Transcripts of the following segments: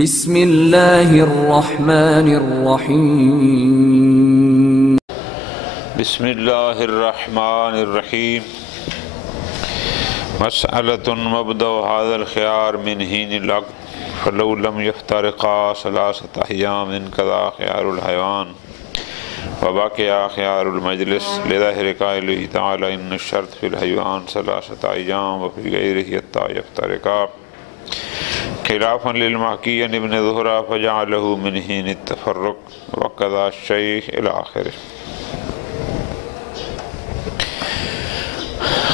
بسم اللہ الرحمن الرحیم بسم اللہ الرحمن الرحیم مسألة مبدأ هذا الخيار من حين العقد فلو لم يفترقا ثلاثة أيام كذا خيار الحيوان وبقي خيار المجلس لظاهر قوله تعالى إن الشرط في الحيوان ثلاثة أيام وفي غيره حتى يفترقا خلافا للمحكي عن ابن زهرة فجعله من حين التفرق وكذا الشيخ إلى آخره۔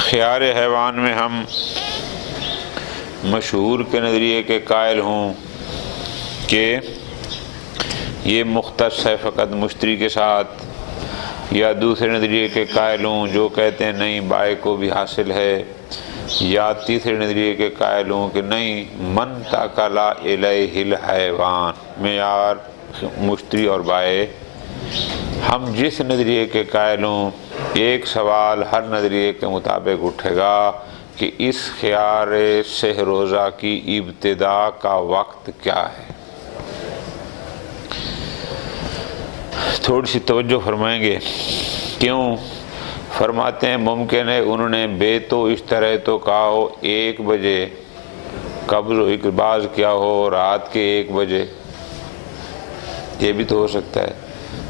خیار حیوان میں ہم مشہور کے نظریے کے قائل ہوں کہ یہ مختص ہے فقط مشتری کے ساتھ، یا دوسرے نظریے کے قائل ہوں جو کہتے ہیں نہیں بائع کو بھی حاصل ہے، یا تیسرے نظریے کے قائل ہوں کہ نہیں من تاکلا الیہ الحیوان، معیار مشتری اور بائع۔ ہم جس نظریے کے قائل ہوں ایک سوال ہر نظریے کے مطابق اٹھے گا کہ اس خیار سہ روزہ کی ابتدا کا وقت کیا ہے۔ تھوڑی سی توجہ فرمائیں گے، کیوں؟ فرماتے ہیں ممکن ہے انہوں نے بے تو اس طرح تو کہا ہو 1 بجے قبض و اقباض کیا ہو رات کے 1 بجے، یہ بھی تو ہو سکتا ہے۔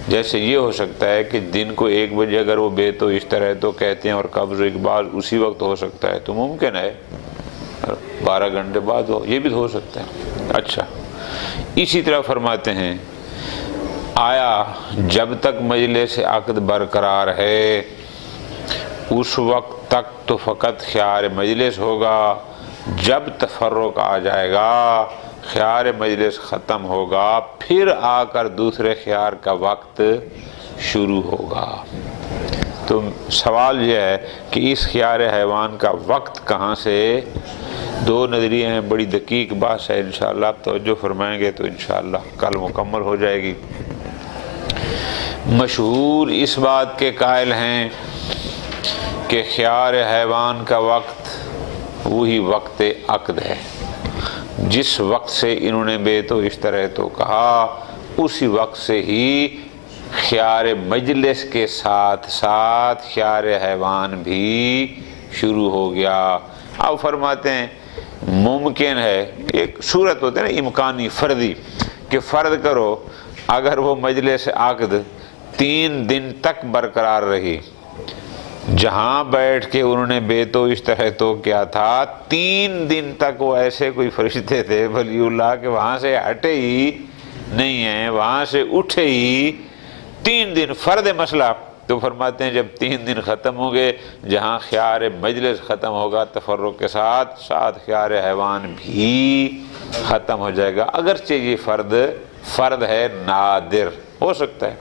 جیسے یہ ہو سکتا ہے کہ دن کو 1 بجے اگر وہ بے تو اس طرح تو کہتے ہیں اور قبض و اقباض اسی وقت ہو سکتا ہے، تو ممکن ہے 12 گھنٹے بعد ہو، یہ بھی تو ہو سکتا ہے۔ اچھا، اسی طرح فرماتے ہیں آیا جب تک مجلس عقد برقرار ہے اس وقت تک تو فقط خیار مجلس ہوگا، جب تفرق آ جائے گا خیار مجلس ختم ہوگا، پھر آ کر دوسرے خیار کا وقت شروع ہوگا۔ تو سوال یہ ہے کہ اس خیار حیوان کا وقت کہاں سے؟ 2 نظریے ہیں، بڑی دقیق بات ہے، انشاءاللہ آپ توجہ فرمائیں گے تو انشاءاللہ کل مکمل ہو جائے گی۔ مشہور اس بات کے قائل ہیں کہ خیار حیوان کا وقت وہی وقت عقد ہے، جس وقت سے انہوں نے بے تو اس طرح تو کہا اسی وقت سے ہی خیار مجلس کے ساتھ ساتھ خیار حیوان بھی شروع ہو گیا۔ اب فرماتے ہیں ممکن ہے، ایک صورت ہوتی ہے نا امکانی فرضی، کہ فرض کرو اگر وہ مجلس عقد 3 دن تک برقرار رہی، جہاں بیٹھ کے انہوں نے بے تو اس طرح تو کیا تھا 3 دن تک وہ ایسے کوئی فرشتے تھے ولی اللہ کہ وہاں سے ہٹے ہی نہیں ہیں، وہاں سے اٹھے ہی 3 دن فرد مسئلہ۔ تو فرماتے ہیں جب 3 دن ختم ہوں گے، جہاں خیار مجلس ختم ہوگا تفرق کے ساتھ ساتھ خیار حیوان بھی ختم ہو جائے گا، اگرچہ یہ فرد ہے نادر، ہو سکتا ہے۔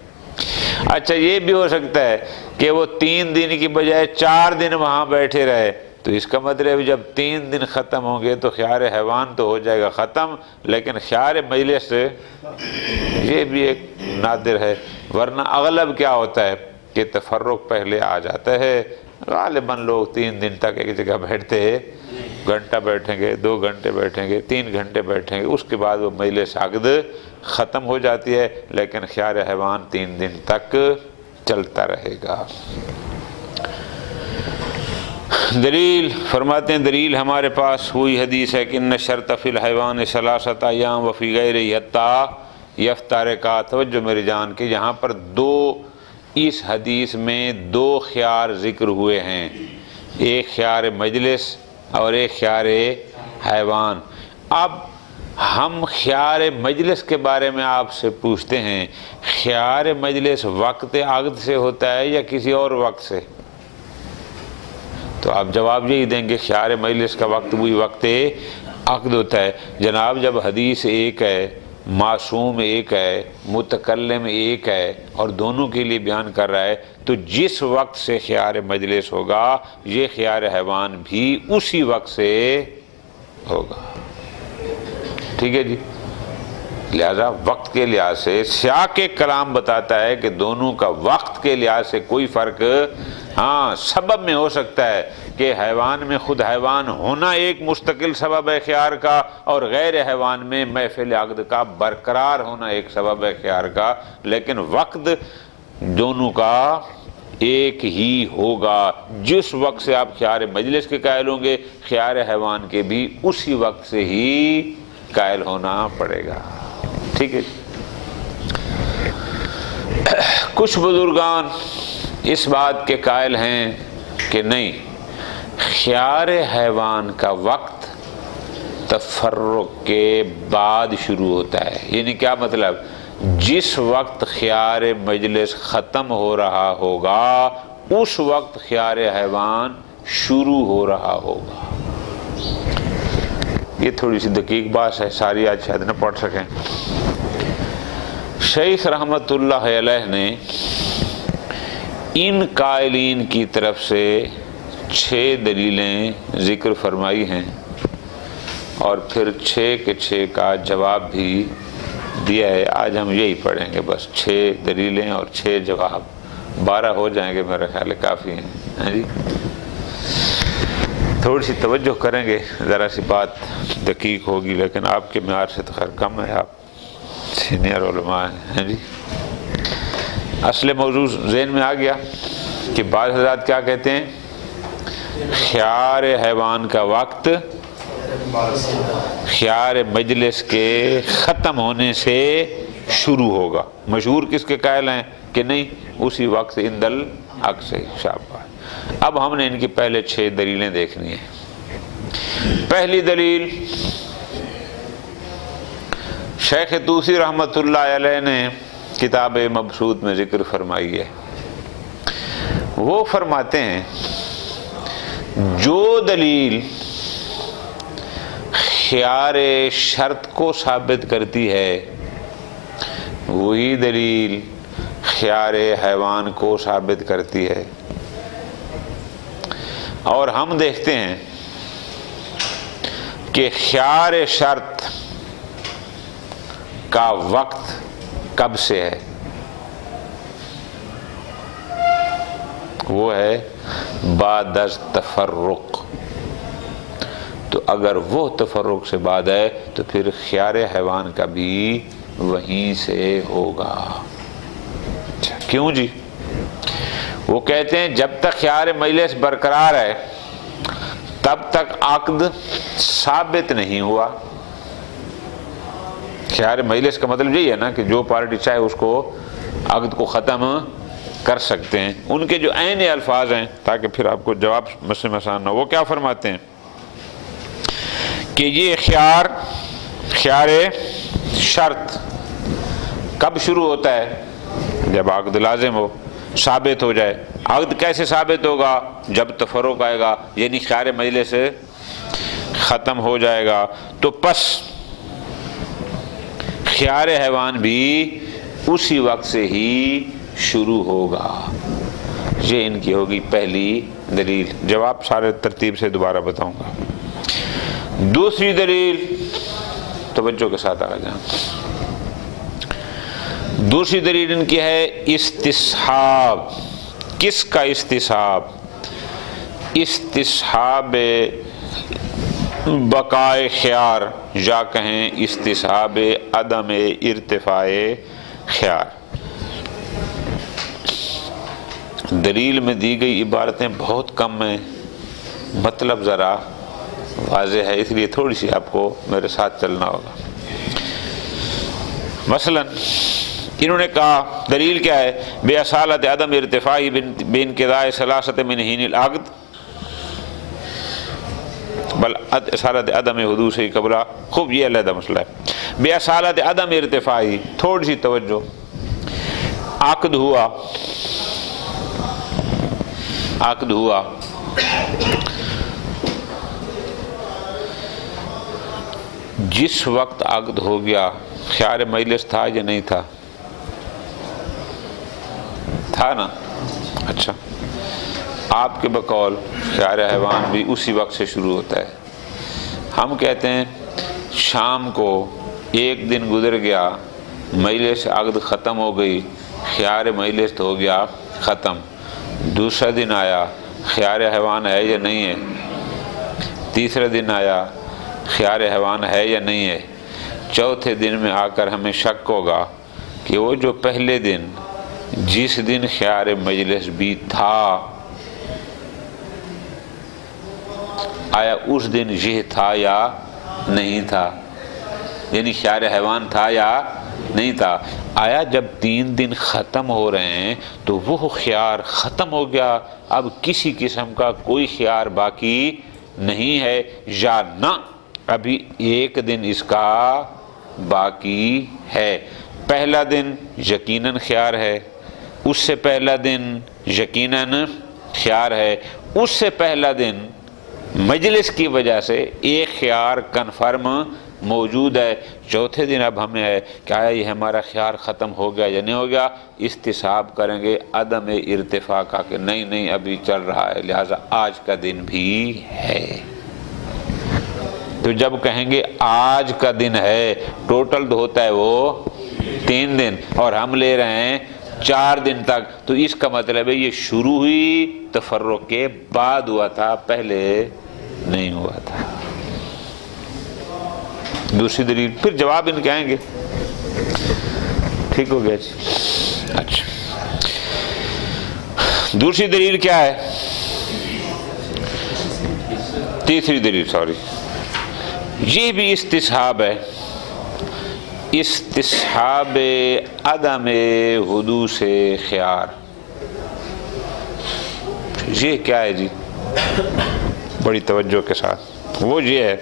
اچھا، یہ بھی ہو سکتا ہے کہ وہ 3 دن کی بجائے 4 دن وہاں بیٹھے رہے، تو اس کا مطلب جب 3 دن ختم ہوں گے تو خیار حیوان تو ہو جائے گا ختم، لیکن خیار مجلس یہ بھی ایک نادر ہے۔ ورنہ اغلب کیا ہوتا ہے کہ تفرق پہلے آ جاتا ہے، غالباً لوگ 3 دن تک ایک جگہ بیٹھتے ہیں، گھنٹہ بیٹھیں گے، 2 گھنٹے بیٹھیں گے، 3 گھنٹے بیٹھیں گے، اس کے بعد وہ مجلس عقد ختم ہو جاتی ہے، لیکن خیار حیوان 3 دن تک چلتا رہے گا۔ دلیل فرماتے ہیں دلیل ہمارے پاس وہی حدیث ہے کہ ان شرط فی الحیوان 3 ایام وفی غیرہ حتی یفترقا۔ توجہ میری جان کہ یہاں پر اس حدیث میں 2 خیار ذکر ہوئے ہیں، ایک خیار مجلس اور ایک خیار حیوان۔ اب ہم خیار مجلس کے بارے میں آپ سے پوچھتے ہیں، خیار مجلس وقت عقد سے ہوتا ہے یا کسی اور وقت سے؟ تو آپ جواب یہی دیں گے خیار مجلس کا وقت وہی وقت عقد ہوتا ہے۔ جناب جب حدیث ایک ہے، معصوم ایک ہے، متکلم ایک ہے، اور دونوں کے لیے بیان کر رہا ہے، تو جس وقت سے خیار مجلس ہوگا یہ خیار حیوان بھی اسی وقت سے ہوگا۔ ٹھیک ہے جی، لہذا وقت کے لحاظ سے سیاق کلام بتاتا ہے کہ دونوں کا وقت کے لحاظ سے کوئی فرق ہاں سبب میں ہو سکتا ہے کہ حیوان میں خود حیوان ہونا ایک مستقل سبب ہے خیار کا، اور غیر حیوان میں محفل عقد کا برقرار ہونا ایک سبب ہے خیار کا، لیکن وقت دونوں کا ایک ہی ہوگا۔ جس وقت سے آپ خیار مجلس کے قائل ہوں گے، خیار حیوان کے بھی اسی وقت سے ہی قائل ہونا پڑے گا۔ ٹھیک ہے، کچھ بزرگان اس بات کے قائل ہیں کہ نہیں، خیار حیوان کا وقت تفرق کے بعد شروع ہوتا ہے۔ یعنی کیا مطلب؟ جس وقت خیار مجلس ختم ہو رہا ہوگا اس وقت خیار حیوان شروع ہو رہا ہوگا۔ یہ تھوڑی سی دقیق بات ہے، ساری آج شاید نہ پڑھ سکیں۔ شیخ رحمت اللہ علیہ نے ان قائلین کی طرف سے 6 دلیلیں ذکر فرمائی ہیں، اور پھر 6 کے 6 کا جواب بھی دیا ہے۔ آج ہم یہی پڑھیں گے، بس 6 دلیلیں اور 6 جواب، 12 ہو جائیں گے، میرا خیال ہے کافی ہیں جی۔ تھوڑی سی توجہ کریں گے، ذرا سی بات دقیق ہوگی، لیکن آپ کے معیار سے تو خیر کم ہے، آپ سینئر علماء ہیں جی۔ اصل موضوع ذہن میں آ گیا کہ بعض حضرات کیا کہتے ہیں؟ خیار حیوان کا وقت خیار مجلس کے ختم ہونے سے شروع ہوگا۔ مشہور کس کے قائل ہیں کہ نہیں، اسی وقت اندل حق سے شاباش۔ اب ہم نے ان کی پہلے 6 دلیلیں دیکھنی ہیں۔ پہلی دلیل شیخ طوسی رحمت اللہ علیہ نے کتاب مبسوط میں ذکر فرمائی ہے۔ وہ فرماتے ہیں جو دلیل خیار شرط کو ثابت کرتی ہے وہی دلیل خیار حیوان کو ثابت کرتی ہے، اور ہم دیکھتے ہیں کہ خیار شرط کا وقت کب سے ہے؟ وہ ہے بعد از تفرق۔ تو اگر وہ تفرق سے بعد ہے تو پھر خیار حیوان کا بھی وہیں سے ہوگا۔ کیوں جی؟ وہ کہتے ہیں جب تک خیار مجلس برقرار ہے تب تک عقد ثابت نہیں ہوا۔ خیار مجلس کا مطلب یہی ہے نا کہ جو پارٹی چاہے اس کو عقد کو ختم کر سکتے ہیں۔ ان کے جو عین الفاظ ہیں تاکہ پھر آپ کو جواب مسئلے میں آسان نہ ہو، وہ کیا فرماتے ہیں کہ یہ خیار شرط کب شروع ہوتا ہے؟ جب عقد لازم ہو، ثابت ہو جائے۔ عقد کیسے ثابت ہوگا؟ جب تفرق آئے گا، یعنی خیار مجلس سے ختم ہو جائے گا۔ تو پس خیار حیوان بھی اسی وقت سے ہی شروع ہوگا۔ یہ ان کی ہوگی پہلی دلیل۔ جواب سارے ترتیب سے دوبارہ بتاؤں گا۔ دوسری دلیل، توجہ کے ساتھ آ جائیں۔ دوسری دلیل ان کی ہے استصحاب۔ کس کا استصحاب؟ استصحاب بقائے خیار، یا کہیں استصحاب عدم ارتفاع خیار۔ دلیل میں دی گئی عبارتیں بہت کم ہیں، مطلب ذرا واضح ہے، اس لیے تھوڑی سی آپ کو میرے ساتھ چلنا ہوگا۔ مثلا انہوں نے کہا دلیل کیا ہے؟ بے اصالت عدم ارتفاع بانقضاء ثلاثۃ من حین العقد بل اصالت عدم حدوث قبلہ۔ خوب، یہ علیحدہ مسئلہ ہے۔ بے اصالت عدم ارتفاعی، تھوڑی سی توجہ۔ عقد ہوا، جس وقت عقد ہو گیا خیار مجلس تھا یا نہیں تھا؟ تھا نا؟ اچھا، آپ کے بقول خیار حیوان بھی اسی وقت سے شروع ہوتا ہے۔ ہم کہتے ہیں شام کو ایک دن گزر گیا، مجلس عقد ختم ہو گئی، خیار مجلس تو ہو گیا ختم۔ دوسرا دن آیا، خیار حیوان ہے یا نہیں ہے؟ تیسرا دن آیا، خیار حیوان ہے یا نہیں ہے؟ چوتھے دن میں آ کر ہمیں شک ہوگا کہ وہ جو پہلے دن جس دن خیار مجلس بھی تھا، آیا اس دن یہ تھا یا نہیں تھا؟ یعنی خیار حیوان تھا یا نہیں تھا؟ آیا جب 3 دن ختم ہو رہے ہیں تو وہ خیار ختم ہو گیا، اب کسی قسم کا کوئی خیار باقی نہیں ہے، یا نہ ابھی 1 دن اس کا باقی ہے؟ پہلا دن یقیناً خیار ہے، اس سے پہلا دن یقیناً خیار ہے، اس سے پہلا دن مجلس کی وجہ سے ایک خیار کنفرم موجود ہے، چوتھے دن اب ہمیں ہے کہ آیا یہ ہمارا خیار ختم ہو گیا یا نہیں ہو گیا؟ استصحاب کریں گے عدم ارتفاع کا کہ نہیں ابھی چل رہا ہے، لہٰذا آج کا دن بھی ہے۔ تو جب کہیں گے آج کا دن ہے، ٹوٹل تو ہوتا ہے وہ 3 دن اور ہم لے رہے ہیں 4 دن تک، تو اس کا مطلب ہے یہ شروع ہوئی تفرق کے بعد ہوا تھا، پہلے نہیں ہوا تھا۔ دوسری دلیل پھر جواب ان کے آئیں گے، ٹھیک ہو گیا جی؟ اچھا، دوسری دلیل کیا ہے؟ تیسری دلیل، سوری، یہ بھی استصحاب ہے، استصحاب عدم حدوث خیار۔ یہ کیا ہے جی؟ بڑی توجہ کے ساتھ، وہ یہ ہے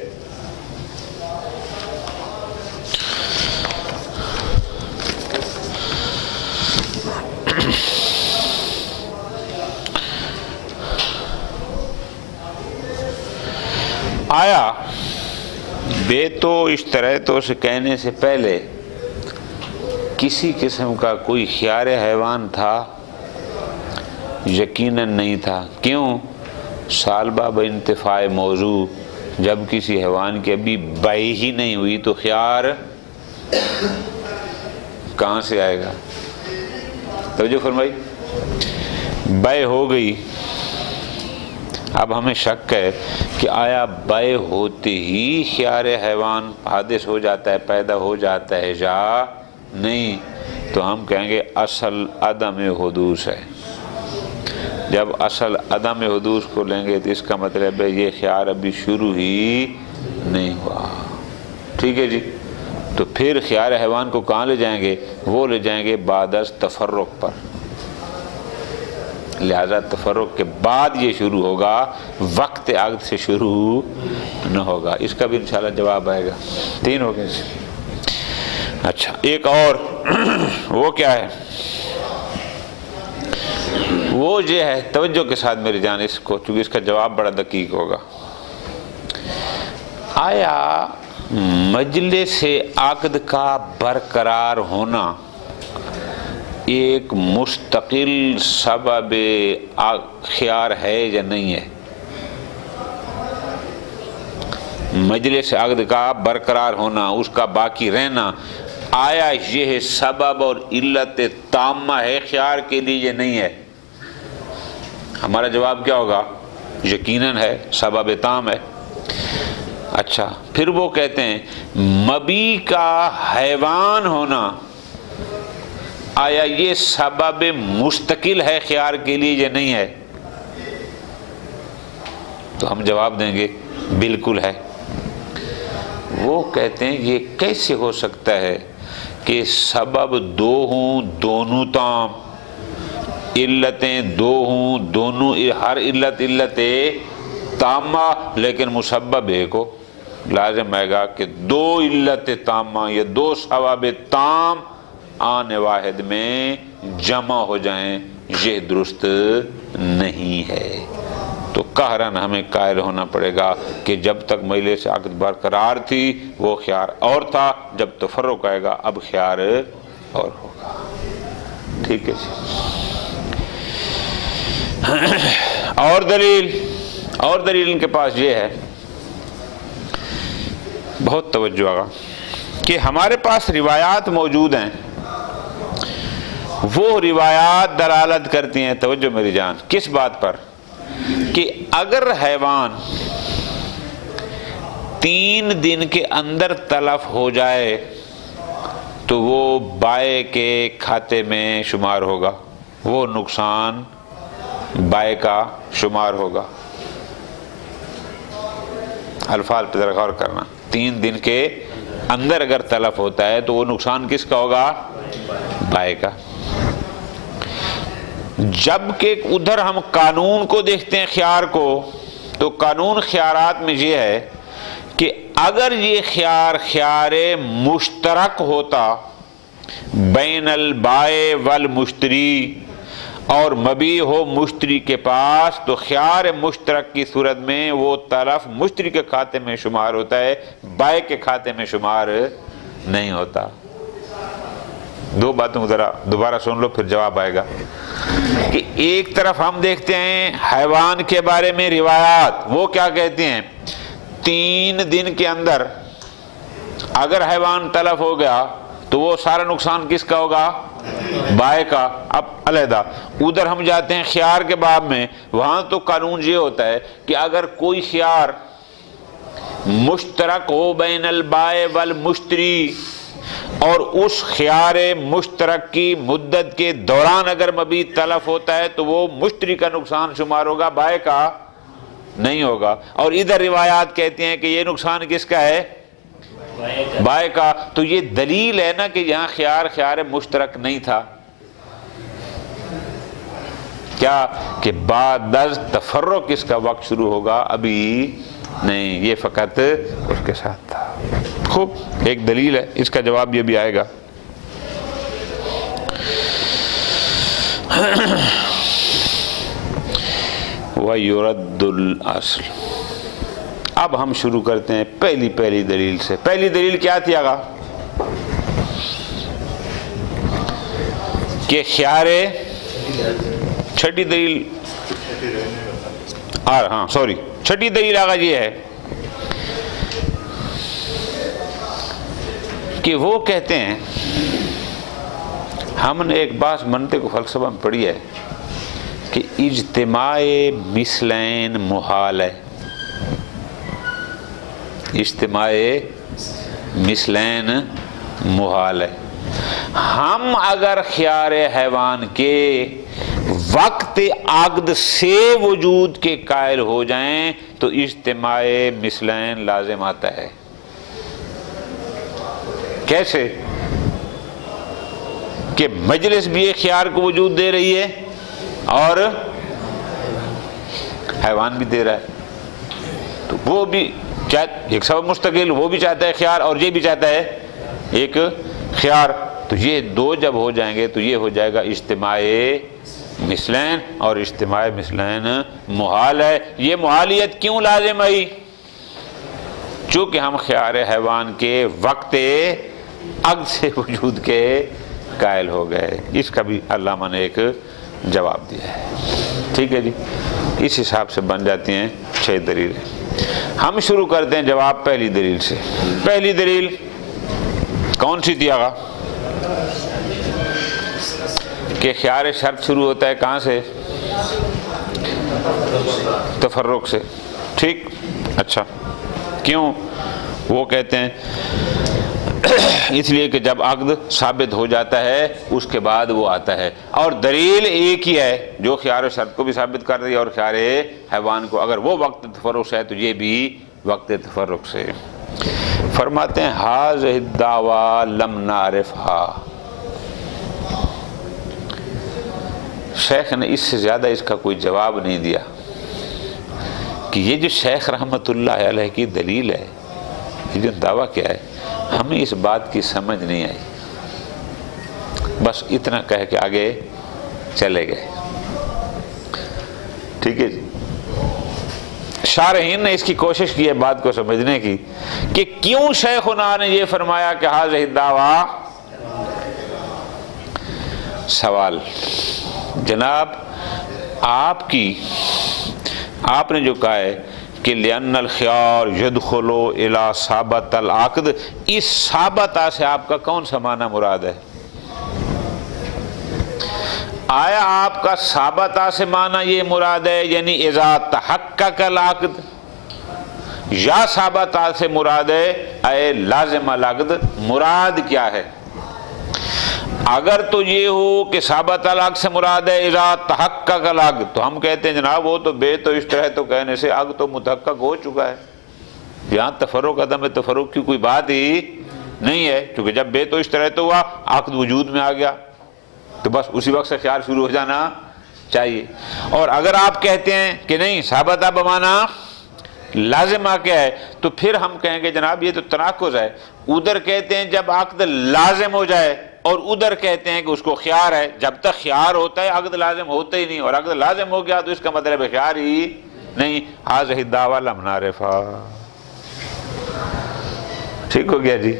آیا بے تو اشتریتوں سے کہنے سے پہلے کسی قسم کا کوئی خیار حیوان تھا؟ یقیناً نہیں تھا۔ کیوں؟ سالبہ بانتفاع موضوع، جب کسی حیوان کی ابھی بیع ہی نہیں ہوئی تو خیار کہاں سے آئے گا؟ توجہ فرمائی، بیع ہو گئی، اب ہمیں شک ہے کہ آیا بیع ہوتے ہی خیار حیوان حادث ہو جاتا ہے، پیدا ہو جاتا ہے یا نہیں؟ تو ہم کہیں گے اصل عدم حدوث ہے۔ جب اصل عدم حدوث کو لیں گے تو اس کا مطلب ہے یہ خیار ابھی شروع ہی نہیں ہوا، ٹھیک ہے جی؟ تو پھر خیار حیوان کو کہاں لے جائیں گے؟ وہ لے جائیں گے بعد از تفرق پر، لہذا تفرق کے بعد یہ شروع ہوگا، وقت عقد سے شروع نہ ہوگا۔ اس کا بھی انشاءاللہ جواب آئے گا۔ 3 ہو گئے۔ اچھا، ایک اور وہ کیا ہے؟ وہ یہ ہے، توجہ کے ساتھ میری جان اس کو، چونکہ اس کا جواب بڑا دقیق ہوگا۔ آیا مجلس عقد کا برقرار ہونا ایک مستقل سبب خیار ہے یا نہیں ہے؟ مجلس عقد کا برقرار ہونا، اس کا باقی رہنا، آیا یہ سبب اور علت تامہ ہے خیار کے لیے یا نہیں ہے؟ ہمارا جواب کیا ہوگا؟ یقیناً ہے، سبب تام ہے۔ اچھا، پھر وہ کہتے ہیں مبی کا حیوان ہونا، آیا یہ سبب مستقل ہے خیار کے لیے یا نہیں ہے؟ تو ہم جواب دیں گے بالکل ہے۔ وہ کہتے ہیں یہ کیسے ہو سکتا ہے کہ سبب 2 ہوں، دونوں تام، علتیں 2 ہوں، دونوں، ہر علت تامہ لیکن مسبب ایک ہو؟ لازم آئے گا کہ 2 علت تامہ یا 2 سبب تام آن واحد میں جمع ہو جائیں، یہ درست نہیں ہے۔ تو قہراً ہمیں قائل ہونا پڑے گا کہ جب تک مجلس عقد برقرار تھی وہ خیار اور تھا، جب تفرق آئے گا اب خیار اور ہوگا، ٹھیک ہے جی؟ اور دلیل ان کے پاس یہ ہے، بہت توجہ آگا، کہ ہمارے پاس روایات موجود ہیں، وہ روایات دلالت کرتی ہیں، توجہ میری جان، کس بات پر؟ کہ اگر حیوان 3 دن کے اندر تلف ہو جائے تو وہ بائے کے کھاتے میں شمار ہوگا، وہ نقصان بائے کا شمار ہوگا۔ الفاظ پہ ذرا غور کرنا، 3 دن کے اندر اگر تلف ہوتا ہے تو وہ نقصان کس کا ہوگا؟ بائے کا۔ جبکہ ادھر ہم قانون کو دیکھتے ہیں، خیار کو، تو قانون خیارات میں یہ ہے کہ اگر یہ خیار مشترک ہوتا بین البائع والمشتری اور مبیع ہو مشتری کے پاس، تو خیار مشترک کی صورت میں وہ تلف مشتری کے کھاتے میں شمار ہوتا ہے، بائع کے کھاتے میں شمار نہیں ہوتا۔ 2 باتوں کو ذرا دوبارہ سن لو، پھر جواب آئے گا۔ کہ ایک طرف ہم دیکھتے ہیں حیوان کے بارے میں روایات، وہ کیا کہتے ہیں؟ 3 دن کے اندر اگر حیوان تلف ہو گیا تو وہ سارا نقصان کس کا ہوگا؟ بائع کا۔ اب علیحدہ ادھر ہم جاتے ہیں خیار کے باب میں، وہاں تو قانون یہ ہوتا ہے کہ اگر کوئی خیار مشترک ہو بین البائع والمشتری اور اس خیار مشترک کی مدت کے دوران اگر مبیع تلف ہوتا ہے تو وہ مشتری کا نقصان شمار ہوگا، بائع کا نہیں ہوگا۔ اور ادھر روایات کہتے ہیں کہ یہ نقصان کس کا ہے؟ بائع کا۔ تو یہ دلیل ہے نا کہ یہاں خیار مشترک نہیں تھا، کیا کہ بعد از تفرق اس کا وقت شروع ہوگا، ابھی نہیں، یہ فقط اس کے ساتھ تھا۔ خوب، ایک دلیل ہے، اس کا جواب یہ بھی آئے گا۔ وَيُرَدُّ الْأَصْلُ۔ اب ہم شروع کرتے ہیں پہلی دلیل سے۔ پہلی دلیل کیا تھی آگا؟ کہ خیار، چھٹی دلیل، چھٹی دلیل آگا یہ ہے کہ وہ کہتے ہیں، ہم نے ایک بات منطق و فلسفہ میں پڑھی ہے کہ اجتماع مثلین محال ہے۔ اجتماع مثلین محال ہے۔ ہم اگر خیار حیوان کے وقت عقد سے وجود کے قائل ہو جائیں تو اجتماع مثلین لازم آتا ہے۔ کیسے؟ کہ مجلس بھی ایک خیار کو وجود دے رہی ہے اور حیوان بھی دے رہا ہے، تو وہ بھی ایک سبب مستقل، وہ بھی چاہتا ہے خیار اور یہ بھی چاہتا ہے ایک خیار، تو یہ 2 جب ہو جائیں گے تو یہ ہو جائے گا اجتماع مثلین، اور اجتماع مثلین محال ہے۔ یہ محالیت کیوں لازم آئی؟ چونکہ ہم خیار حیوان کے وقت عقد سے وجود کے قائل ہو گئے۔ اس کا بھی علامہ نے ایک جواب دیا ہے۔ ٹھیک ہے جی، اس حساب سے بن جاتی ہیں 6 دلیلیں۔ ہم شروع کرتے ہیں جواب پہلی دلیل سے۔ پہلی دلیل کون سی تھی آگا؟ کہ خیار شرط شروع ہوتا ہے کہاں سے؟ تفرق سے۔ ٹھیک، اچھا، کیوں؟ وہ کہتے ہیں اس لیے کہ جب عقد ثابت ہو جاتا ہے اس کے بعد وہ آتا ہے، اور دلیل ایک ہی ہے جو خیار شرط کو بھی ثابت کر رہی ہے اور خیار حیوان کو، اگر وہ وقت تفرق سے ہے تو یہ بھی وقت تفرق سے۔ فرماتے ہیں هذه الدعوى لم نعرفها۔ شیخ نے اس سے زیادہ اس کا کوئی جواب نہیں دیا کہ یہ جو شیخ رحمت اللہ علیہ کی دلیل ہے، یہ جو دعویٰ کیا ہے، ہمیں اس بات کی سمجھ نہیں آئی، بس اتنا کہہ کے آگے چلے گئے۔ ٹھیک ہے جی، شارحین نے اس کی کوشش کی ہے بات کو سمجھنے کی کہ کیوں شیخنا نے یہ فرمایا کہ هذه الدعوى۔ سوال جناب، آپ نے جو کہا ہے کہ لأن الخيار يدخل إلى ثابت العقد، اس ثابتہ سے آپ کا کون سا معنی مراد ہے؟ آیا آپ کا ثابتہ سے معنی یہ مراد ہے یعنی اذا تحقق العقد، یا ثابتہ سے مراد ہے اے لازم العقد؟ مراد کیا ہے؟ اگر تو یہ ہو کہ ثابت العقد سے مراد ہے اذا تحقق العقد، تو ہم کہتے ہیں جناب وہ تو بے تو اشترا تو کہنے سے عقد تو متحقق ہو چکا ہے، یہاں تفرق عدم تفرق کی کوئی بات ہی نہیں ہے، کیونکہ جب بے تو اشترا تو ہوا عقد وجود میں آ گیا، تو بس اسی وقت سے خیال شروع ہو جانا چاہیے۔ اور اگر آپ کہتے ہیں کہ نہیں ثابتہ بمانا لازمہ کیا ہے، تو پھر ہم کہیں گے جناب یہ تو تناقض ہے، ادھر کہتے ہیں جب عقد لازم ہو جائے اور ادھر کہتے ہیں کہ اس کو خیار ہے، جب تک خیار ہوتا ہے عقد لازم ہوتا ہی نہیں، اور عقد لازم ہو گیا تو اس کا مطلب ہے خیار ہی نہیں۔ هذه الدعوى لم نعرفها، ٹھیک ہو گیا جی،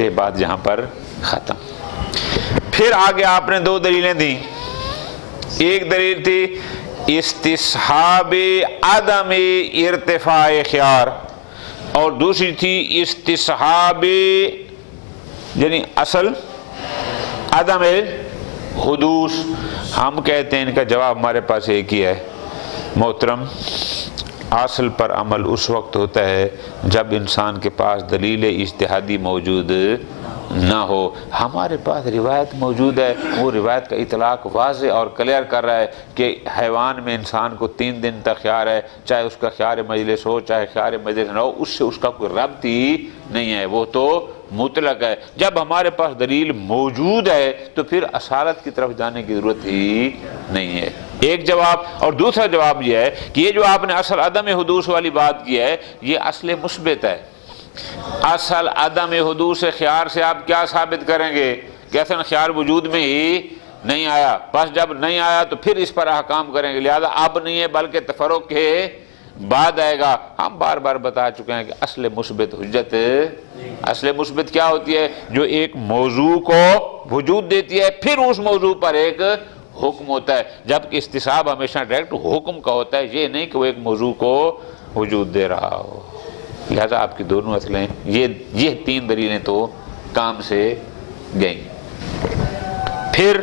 یہ بات یہاں پر ختم۔ پھر آگے آپ نے دو دلیلیں دیں، ایک دلیل تھی استصحاب عدم ارتفاع خیار، اور دوسری تھی استصحاب یعنی اصل عدم حدوث۔ ہم کہتے ہیں ان کا جواب ہمارے پاس ایک ہی ہے محترم، اصل پر عمل اس وقت ہوتا ہے جب انسان کے پاس دلیل اجتہادی موجود نہ ہو۔ ہمارے پاس روایت موجود ہے، وہ روایت کا اطلاق واضح اور کلیئر کر رہا ہے کہ حیوان میں انسان کو 3 دن تک خیار ہے، چاہے اس کا خیار مجلس ہو چاہے خیار مجلس نہ ہو، اس سے اس کا کوئی ربط ہی نہیں ہے، وہ تو مطلق ہے۔ جب ہمارے پاس دلیل موجود ہے تو پھر اصالت کی طرف جانے کی ضرورت ہی نہیں ہے، ایک جواب۔ اور دوسرا جواب یہ ہے کہ یہ جو آپ نے اصل عدم حدوث والی بات کی ہے یہ اصل مثبت ہے۔ اصل عدم حدوث خیار سے آپ کیا ثابت کریں گے کہ اصل خیار وجود میں ہی نہیں آیا، بس جب نہیں آیا تو پھر اس پر احکام کریں گے، لہذا اب نہیں ہے بلکہ تفرق کے بعد آئے گا۔ ہم بار بار بتا چکے ہیں کہ اصل مثبت حجت، اصل مثبت کیا ہوتی ہے؟ جو ایک موضوع کو وجود دیتی ہے پھر اس موضوع پر ایک حکم ہوتا ہے، جبکہ استصحاب ہمیشہ ڈائریکٹ حکم کا ہوتا ہے، یہ نہیں کہ وہ ایک موضوع کو وجود دے رہا ہو۔ لہذا آپ کی دونوں اصلیں یہ 3 دلیلیں تو کام سے گئیں۔ پھر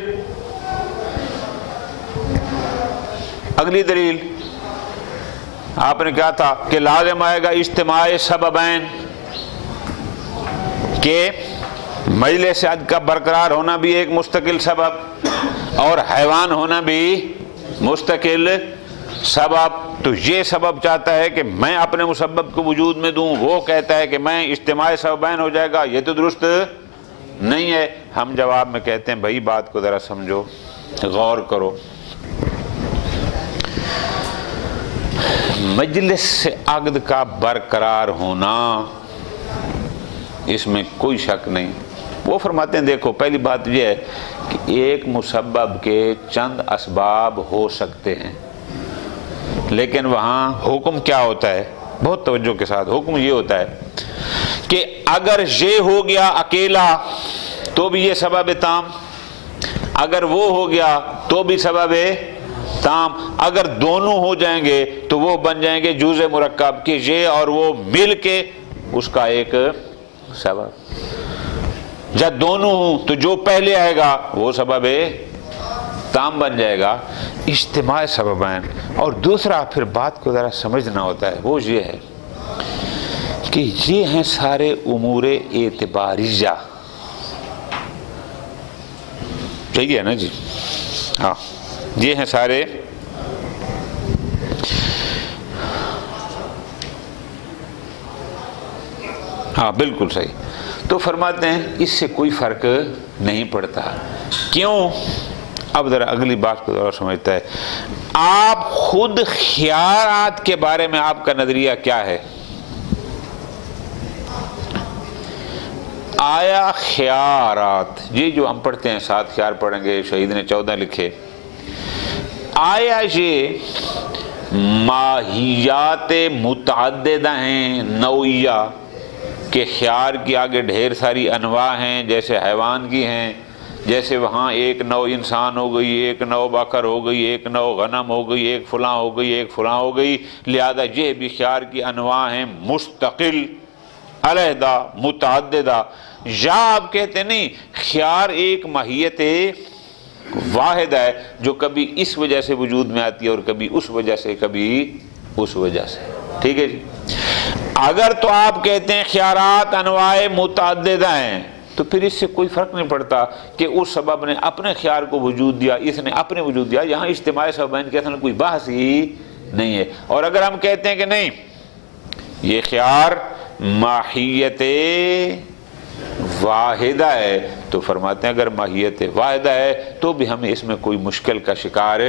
اگلی دلیل آپ نے کہا تھا کہ لازم آئے گا اجتماع سببین، کہ مجلس عقد کا برقرار ہونا بھی ایک مستقل سبب اور حیوان ہونا بھی مستقل سبب۔ تو یہ سبب چاہتا ہے کہ میں اپنے مسبب کو وجود میں دوں، وہ کہتا ہے کہ میں اجتماع سببین ہو جائے گا، یہ تو درست نہیں ہے۔ ہم جواب میں کہتے ہیں بھائی بات کو ذرا سمجھو، غور کرو۔ مجلس عقد کا برقرار ہونا اس میں کوئی شک نہیں۔ وہ فرماتے ہیں دیکھو پہلی بات یہ ہے کہ ایک مسبب کے چند اسباب ہو سکتے ہیں، لیکن وہاں حکم کیا ہوتا ہے؟ بہت توجہ کے ساتھ حکم یہ ہوتا ہے کہ اگر یہ ہو گیا اکیلا تو بھی یہ سبب تام، اگر وہ ہو گیا تو بھی سبب تام، اگر دونوں ہو جائیں گے تو وہ بن جائیں گے جزء مرکب، کہ یہ اور وہ مل کے اس کا ایک سبب۔ جب دونوں ہوں تو جو پہلے آئے گا وہ سبب تام بن جائے گا، اجتماع سببین۔ اور دوسرا پھر بات کو ذرا سمجھنا ہوتا ہے، وہ یہ ہے کہ یہ ہیں سارے امور اعتباریہ، صحیح ہے نا جی؟ ہاں یہ ہیں سارے ہاں بالکل صحیح۔ تو فرماتے ہیں اس سے کوئی فرق نہیں پڑتا۔ کیوں؟ اب ذرا اگلی بات کو ذرا سمجھتا ہے۔ آپ خود خیارات کے بارے میں آپ کا نظریہ کیا ہے؟ آیا خیارات، یہ جو ہم پڑھتے ہیں 7 خیار پڑھیں گے، شہید نے 14 لکھے، آیا یہ ماہیات متعددہ ہیں نوعیہ، کہ خیار کی آگے ڈھیر ساری انواع ہیں جیسے حیوان کی ہیں، جیسے وہاں ایک نو انسان ہو گئی، ایک نو بکر ہو گئی، ایک نو غنم ہو گئی، ایک فلاں ہو گئی، ایک فلاں ہو گئی، لہذا یہ بھی خیار کی انواع ہیں مستقل، علیحدہ، متعددہ. یا آپ کہتے نہیں، خیار ایک ماہیت واحد ہے جو کبھی اس وجہ سے وجود میں آتی ہے اور کبھی اس وجہ سے، کبھی اس وجہ سے. ٹھیک ہے جی. اگر تو آپ کہتے ہیں خیارات انواع متعددہ ہیں تو پھر اس سے کوئی فرق نہیں پڑتا کہ اس سبب نے اپنے خیار کو وجود دیا، اس نے اپنے وجود دیا، یہاں اجتماع سببین کے اصل کوئی بحث ہی نہیں ہے. اور اگر ہم کہتے ہیں کہ نہیں یہ خیار ماہیت واحدہ ہے تو فرماتے ہیں اگر ماہیت واحدہ ہے تو بھی ہمیں اس میں کوئی مشکل کا شکار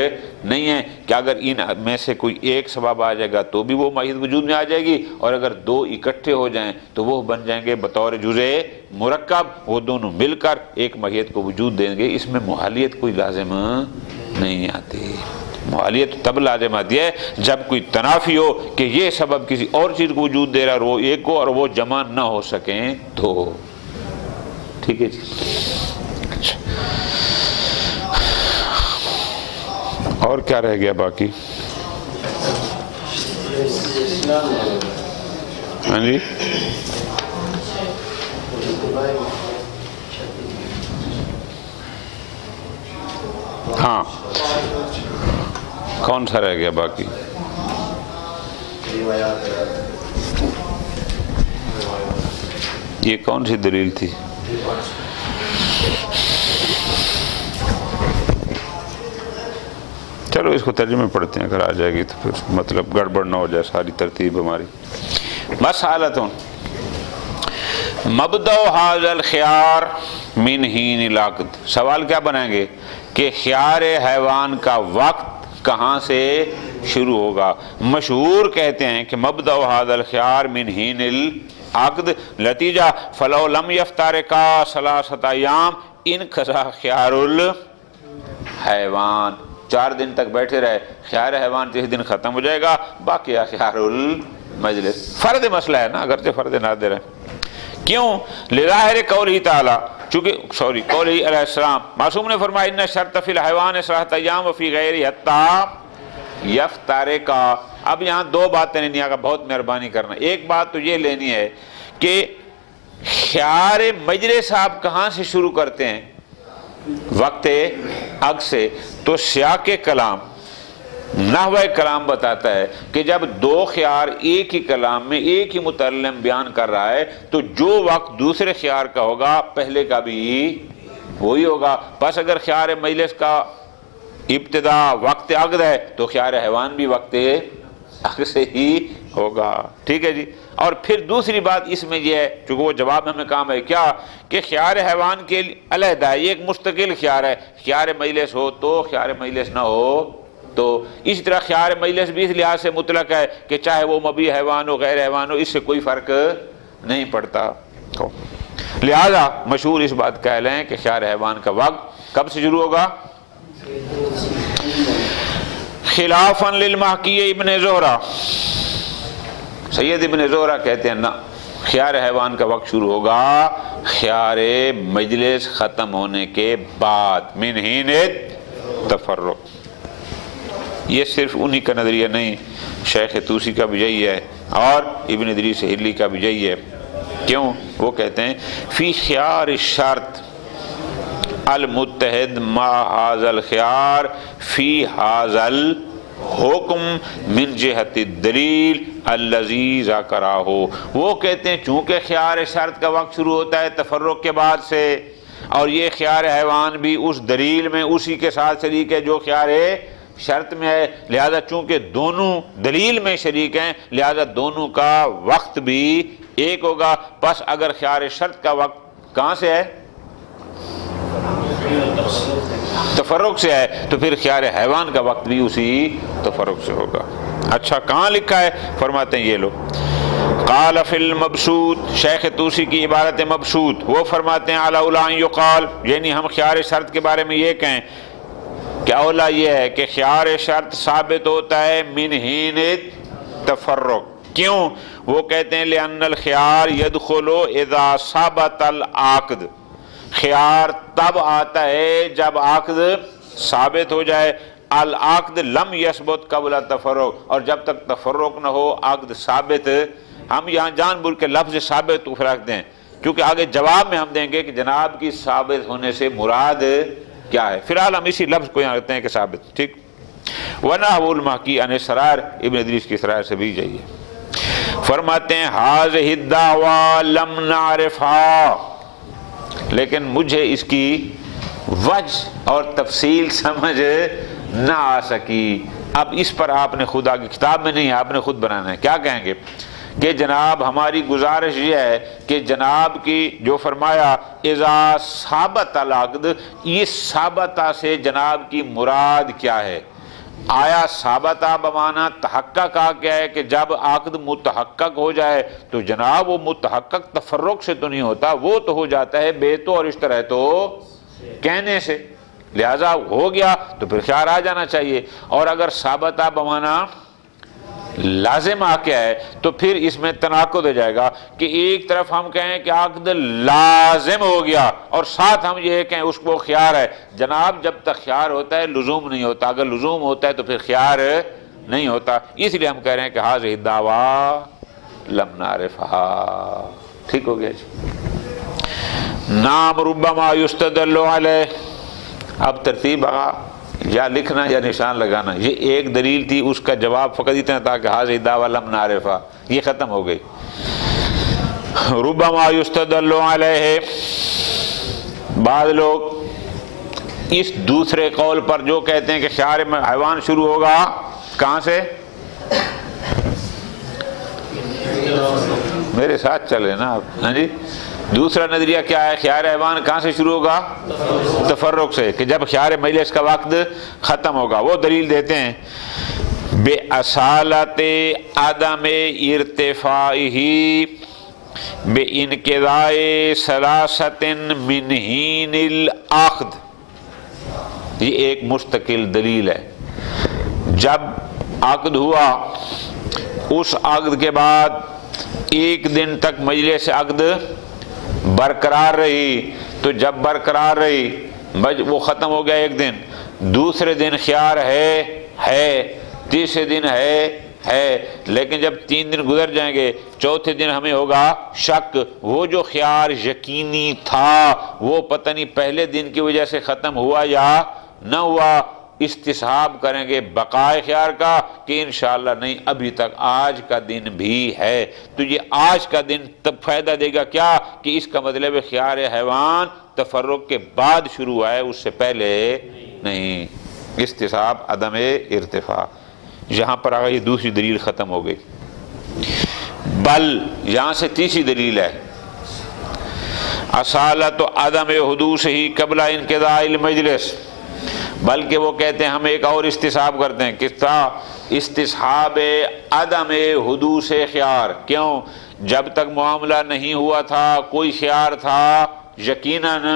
نہیں ہے کہ اگر ان میں سے کوئی ایک سبب آ جائے گا تو بھی وہ ماہیت وجود میں آ جائے گی، اور اگر دو اکٹھے ہو جائیں تو وہ بن جائیں گے بطور جزء مرکب، وہ دونوں مل کر ایک ماہیت کو وجود دیں گے. اس میں محالیت کوئی لازم نہیں آتی. محالیت تب لازم آتی ہے جب کوئی تنافی ہو کہ یہ سبب کسی اور چیز کو وجود دے رہا ہے اور وہ ایک کو اور وہ جمع نہ ہو سکیں تو. ٹھیک ہے جی. اچھا، اور کیا رہ گیا باقی؟ ہاں جی، ہاں کون سا رہ گیا باقی؟ یہ کون سی دلیل تھی؟ چلو اس کو ترجمے پڑھتے ہیں، اگر آ جائے گی تو پھر مطلب گڑبڑ نہ ہو جائے ساری ترتیب ہماری. مسئلۃ مبدأ ھذا الخیار من حین العقد. سوال کیا بنائیں گے کہ خیار حیوان کا وقت کہاں سے شروع ہوگا؟ مشہور کہتے ہیں کہ مبدأ ھذا الخیار من حین العقد. نتیجہ فلو لم یفترقا ثلاثۃ ایام انقضى خیار الحیوان. 4 دن تک بیٹھے رہے، خیار حیوان جس دن ختم ہو جائے گا باقی خیار المجلس. فرد مسئلہ ہے نا، اگرچہ فرد نادر ہے. کیوں؟ لظاہر قولہ تعالی، چونکہ قولہ علیہ السلام، معصوم نے فرمایا ان شرط فی الحیوان ثلاثۃ ایام وفی غیرہ حتی یفترقا. اب یہاں 2 باتیں لینی ہے، بہت مہربانی کرنا. ایک بات تو یہ لینی ہے کہ خیار مجلس آپ کہاں سے شروع کرتے ہیں؟ وقت عق سے. تو سیاق کلام، نحو کلام بتاتا ہے کہ جب 2 خیار ایک ہی کلام میں ایک ہی متکلم بیان کر رہا ہے تو جو وقت دوسرے خیار کا ہوگا پہلے کا بھی وہی ہوگا. بس اگر خیار مجلس کا ابتدا وقت عقد ہے تو خیار حیوان بھی وقت عقد سے ہی ہوگا. ٹھیک ہے جی. اور پھر دوسری بات اس میں یہ ہے، چونکہ وہ جواب ہمیں کام ہے کیا کہ خیار حیوان کے علیحدہ ہے، یہ ایک مستقل خیار ہے. خیار مجلس ہو تو، خیار مجلس نہ ہو تو. اسی طرح خیار مجلس بھی اس لحاظ سے مطلق ہے کہ چاہے وہ مبیح حیوان ہو غیر حیوان ہو، اس سے کوئی فرق نہیں پڑتا. لہذا مشہور اس بات کا اعلان ہے کہ خیار حیوان کا وقت کب سے شروع ہوگا؟ خلافاً للمحکی ابن زہرہ. سید ابن زہرہ کہتے ہیں نہ، خیار حیوان کا وقت شروع ہوگا خیار مجلس ختم ہونے کے بعد، من حین تفرق. یہ صرف انہی کا نظریہ نہیں، شیخ طوسی کا بھی یہی ہے اور ابن ادریس حلی کا بھی یہی ہے. کیوں؟ وہ کہتے ہیں فی خیار الشرط المتحد ما ھذا الخیار فی ھذا الحکم من جہت الدلیل الذی ذکرہ. وہ کہتے ہیں چونکہ خیار شرط کا وقت شروع ہوتا ہے تفرق کے بعد سے، اور یہ خیار حیوان بھی اس دلیل میں اسی کے ساتھ شریک ہے جو خیار شرط میں ہے، لہذا چونکہ دونوں دلیل میں شریک ہیں لہذا دونوں کا وقت بھی ایک ہوگا. پس اگر خیار شرط کا وقت کہاں سے ہے؟ تفرق سے ہے، تو پھر خیار حیوان کا وقت بھی اسی تفرق سے ہوگا. اچھا کہاں لکھا ہے؟ فرماتے ہیں یہ لو قال فی المبسوط. شیخ طوسی کی عبارت مبسوط، وہ فرماتے ہیں علی اولا ان یقال، یعنی ہم خیار شرط کے بارے میں یہ کہیں کہ اولا یہ ہے کہ خیار شرط ثابت ہوتا ہے من حین تفرق. کیوں؟ وہ کہتے ہیں لأن الخیار يدخل اذا ثبت العقد. خیار تب آتا ہے جب عقد ثابت ہو جائے، العقد لم یثبت قبل تفرق، اور جب تک تفرق نہ ہو عقد ثابت. ہم یہاں جان بوجھ کے لفظ ثابت رکھتے ہیں کیونکہ آگے جواب میں ہم دیں گے کہ جناب کی ثابت ہونے سے مراد کیا ہے. فی الحال ہم اسی لفظ کو یہاں رکھتے ہیں کہ ثابت. ٹھیک. وَنَحْوُ الْمَحْكِي عَنِ السَّرَائِرِ، ابن ادریس کی سرائر سے بھی جائیے. فرماتے ہیں هَذِهِ الدَّعْوَى لَمْ نَعْرِفْهَا، لیکن مجھے اس کی وجہ اور تفصیل سمجھ نہ آ سکی. اب اس پر آپ نے خود آگے کتاب میں نہیں، آپ نے خود بنانا ہے. کیا کہیں گے کہ جناب ہماری گزارش یہ ہے کہ جناب کی جو فرمایا اذا ثابت العقد، یہ ثابتہ سے جناب کی مراد کیا ہے؟ آیا ثابتہ بمانا تحقق کیا ہے کہ جب عقد متحقق ہو جائے تو جناب وہ متحقق تفرق سے تو نہیں ہوتا، وہ تو ہو جاتا ہے بیتو اور اشترا تو کہنے سے، لہذا ہو گیا تو پھر خیار آ جانا چاہیے. اور اگر ثابتہ بمانا لازم آ کے ہے تو پھر اس میں تناقض ہو جائے گا کہ ایک طرف ہم کہیں کہ عقد لازم ہو گیا اور ساتھ ہم یہ کہیں اس کو خیار ہے. جناب جب تک خیار ہوتا ہے لزوم نہیں ہوتا، اگر لزوم ہوتا ہے تو پھر خیار نہیں ہوتا. اس لیے ہم کہہ رہے ہیں کہ هذه الدعوى لم نعرفها. ٹھیک ہو گیا جی. نام ربما یستدل علیہ. اب ترتیب آگا، یا لکھنا یا نشان لگانا. یہ ایک دلیل تھی، اس کا جواب فقط اتنا تھا کہ هذه الدعوى لم نعرفها، یہ ختم ہو گئی. ربما یستدل علیہ، بعض لوگ اس دوسرے قول پر جو کہتے ہیں کہ خیار حیوان شروع ہوگا کہاں سے؟ میرے ساتھ چل رہے نا آپ؟ ہاں جی. دوسرا نظریہ کیا ہے؟ خیار حیوان کہاں سے شروع ہوگا؟ تفرق سے، کہ جب خیار مجلس کا وقت ختم ہوگا. وہ دلیل دیتے ہیں بے اصالت عدم ارتفاعہ بے انقضاء ثلاثۃ من حین العقد. یہ ایک مستقل دلیل ہے. جب عقد ہوا اس عقد کے بعد ایک دن تک مجلس عقد برقرار رہی، تو جب برقرار رہی وہ ختم ہو گیا ایک دن، دوسرے دن خیار ہے، تیسرے دن ہے، لیکن جب 3 دن گزر جائیں گے چوتھے دن ہمیں ہوگا شک. وہ جو خیار یقینی تھا وہ پتہ نہیں پہلے دن کی وجہ سے ختم ہوا یا نہ ہوا. استصحاب کریں گے بقائے خیار کا کہ انشاءاللہ نہیں ابھی تک آج کا دن بھی ہے. تو یہ آج کا دن تب فائدہ دے گا کیا کہ اس کا مطلب خیار حیوان تفرق کے بعد شروع ہوا ہے، اس سے پہلے نہیں. استصحاب عدم ارتفاع. یہاں پر آگا یہ دوسری دلیل ختم ہو گئی. بل یہاں سے تیسری دلیل ہے اصالت عدم حدوث ہی قبل انقضاء المجلس. بلکہ وہ کہتے ہیں ہم ایک اور استصحاب کرتے ہیں. کس طرح؟ استصحاب عدم حدوث خیار. کیوں؟ جب تک معاملہ نہیں ہوا تھا کوئی خیار تھا؟ یقیناً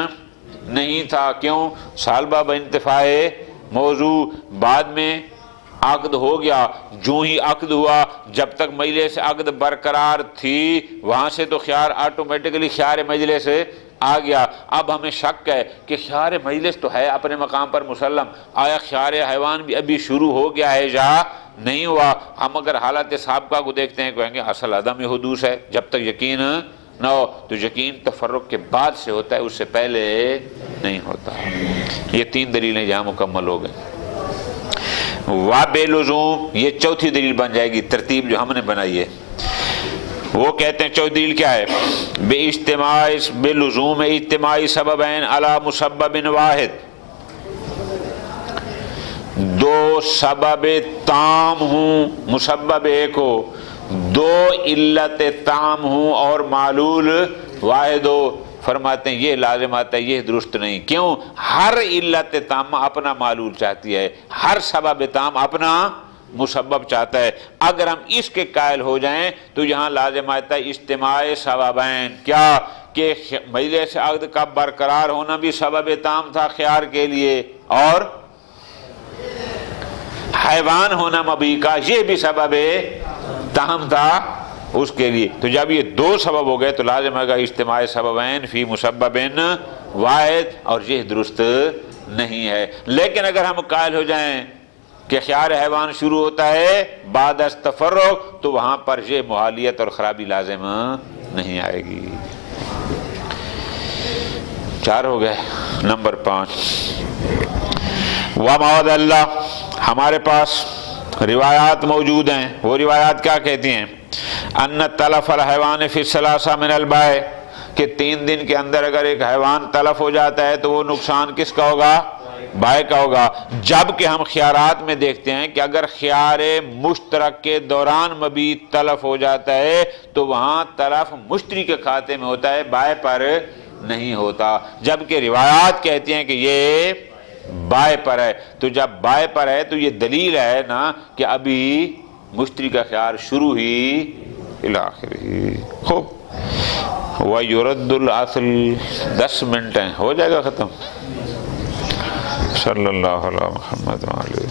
نہیں تھا. کیوں؟ سالبہ بانتفاع موضوع. بعد میں عقد ہو گیا، جو ہی عقد ہوا جب تک مجلس عقد برقرار تھی وہاں سے تو خیار آٹومیٹکلی خیار مجلس آ گیا. اب ہمیں شک ہے کہ خیار مجلس تو ہے اپنے مقام پر مسلم، آیا خیار حیوان بھی ابھی شروع ہو گیا ہے یا نہیں ہوا؟ ہم اگر حالت سابقہ کو دیکھتے ہیں کہیں گے اصل عدم حدوث ہے، جب تک یقین نہ ہو. تو یقین تفرق کے بعد سے ہوتا ہے، اس سے پہلے نہیں ہوتا. یہ 3 دلیلیں یہاں مکمل ہو گئیں. بے لزوم یہ چوتھی دلیل بن جائے گی. ترتیب جو ہم نے بنائی ہے وہ کہتے ہیں چوتھی دلیل کیا ہے؟ بے لزوم اجتماعی سببین علی مسبب واحد. 2 سبب تام ہوں، مسبب ایک ہو، 2 علت تام ہوں اور معلول واحد ہو. فرماتے ہیں یہ لازم آتا ہے، یہ درست نہیں. کیوں؟ ہر علت تام اپنا معلول چاہتی ہے، ہر سبب تام اپنا مسبب چاہتا ہے. اگر ہم اس کے قائل ہو جائیں تو یہاں لازم آتا ہے اجتماع سببین. کیا کہ مجلس عقد کا برقرار ہونا بھی سبب تام تھا خیار کے لیے، اور حیوان ہونا مبی کا یہ بھی سبب تام تھا اس کے لیے. تو جب یہ دو سبب ہو گئے تو لازم ہے اجتماع سببین فی مسبب واحد، اور یہ درست نہیں ہے. لیکن اگر ہم قائل ہو جائیں کہ خیار حیوان شروع ہوتا ہے بعد از تفرق، تو وہاں پر یہ محالیت اور خرابی لازم نہیں آئے گی. 4 ہو گئے. نمبر 5 وَمَوَدَ اللہ، ہمارے پاس روایات موجود ہیں. وہ روایات کیا کہتی ہیں؟ ان تلف الحیوان فی الثلاثہ من البائع، کہ 3 دن کے اندر اگر ایک حیوان تلف ہو جاتا ہے تو وہ نقصان کس کا ہوگا؟ بائع کا ہوگا. جبکہ ہم خیارات میں دیکھتے ہیں کہ اگر خیار مشترک کے دوران مبیت تلف ہو جاتا ہے تو وہاں تلف مشتری کے کھاتے میں ہوتا ہے، بائع پر نہیں ہوتا. جبکہ روایات کہتی ہیں کہ یہ بائع پر ہے. تو جب بائع پر ہے تو یہ دلیل ہے نا کہ ابھی مشتری کا خیار شروع ہی الاخر ہی. خوب. وَيُرَدُّ الْأَصْلِ 10 منٹ ہیں، ہو جائے گا ختم. صلی اللہ علیہ محمد وعلیہ